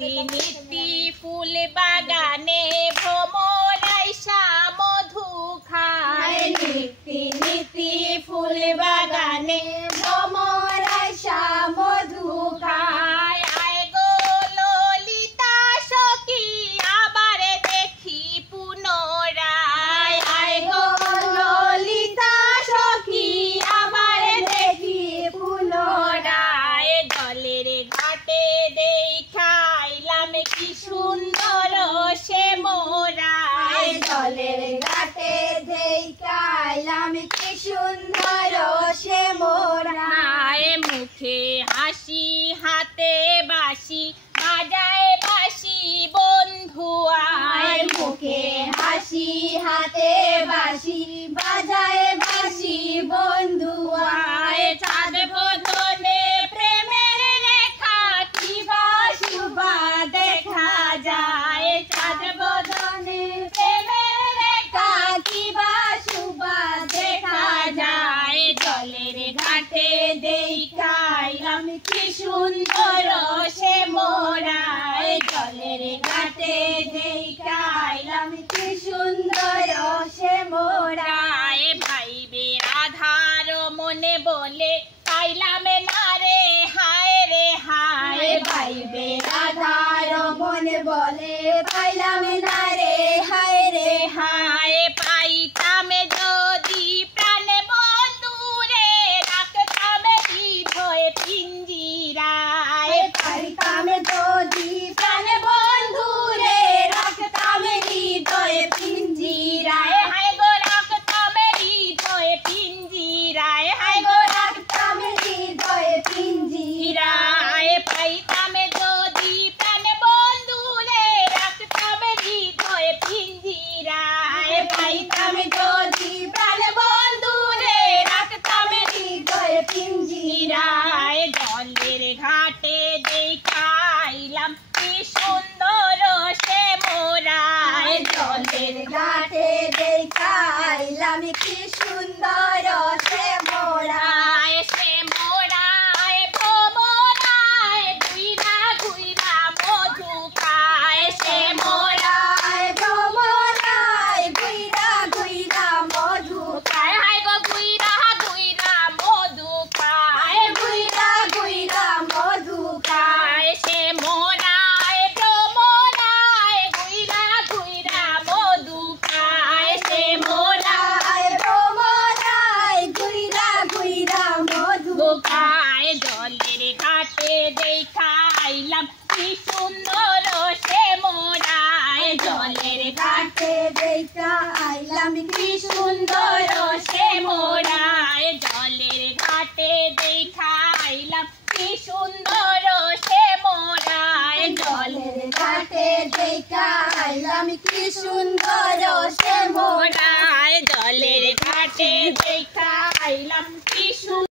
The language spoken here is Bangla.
নীতি নীতি ফুল বাগানে ভ্রমরাইসা মধু খায়। নীতি নীতি ফুল বাগানে ভ্রমরাইসা মধু খায়। আয় গো ললিতা সখী আবার দেখি পুনরায়। আয় গো ললিতা সখী আবার দেখি পুনরায়। জলের ঘাটে দেখাইলাম কি সুন্দর সে মোরায়। জলের ঘাটে দেখাইলাম কি সুন্দর সে মোরায়। মুখে হাসি হাতে বাঁশি বাজায় বাঁশি বন্ধু আয়। মুখে হাসি হাতে বাঁশি বাজায় বাঁশি বন্ধু আয়। চাঁদ বদনে প্রেমের রেখা কি বা শুভা দেখা যায়। চাঁদ বদনে প্রেমের রেখা কি বা শুভা দেখা যায়। জলের ঘাটে দেখাইলাম কি সুন্দর সে মোরায়। জলের ঘাটে দেখাইলাম কি সুন্দর সে মোরায়। ভাইবে রাধার মনে বলে পাইলাম না রে হায় রে হায়। ভাইবে রাধার মনে বলে পাইলাম না রে হায় রে হায়। পাইতাম যদি প্রাণ বন্ধু রে রাখতাম হৃদয় পিঞ্জিরায়। পাইতাম যদি প্রাণ বন্ধু রে রাখতাম হৃদয় পিঞ্জিরায়। হায় গো রাখতাম হৃদয় পিঞ্জিরায়। হায় গো রাখতাম হৃদয় পিঞ্জিরায়। পাইতাম যদি প্রাণ বন্ধু রে রাখতাম হৃদয় পিঞ্জিরায়। পাইতাম যদি প্রাণ বন্ধু রে রাখতাম হৃদয় পিঞ্জিরায়। জলের ঘাটে দেখাইলাম কি সুন্দর সে মোরায়। জলের ঘাটে দেখাইলাম কি সুন্দর সে মোরায়। সে মোরায় ভ্রমরায় ঘুইরা ঘুইরা মধু খায়। সে মোরায় ভ্রমরায় ঘুইরা ঘুইরা মধু খায়। হায় গো ঘুইরা ঘুইরা মধু খায়। ঘুইরা ঘুইরা মধু খায়। সে মোরায় ভ্রমরায় ঘুইরা ঘুইরা মধু খায়। সে মোরায় ভ্রমরায় ঘুইরা ঘুইরা মধু খায়। জলের ঘাটে দেখাইলাম কি সুন্দর সে মোরায়। জলের ঘাটে দেখাইলাম কি সুন্দর সে মোরায়। জলের ঘাটে দেখাইলাম কি সুন্দর সে মোরায়। জলের ঘাটে দেখাইলাম কি সুন্দর সে মোরায়। জলের ঘাটে দেখাইলাম কি সুন্দর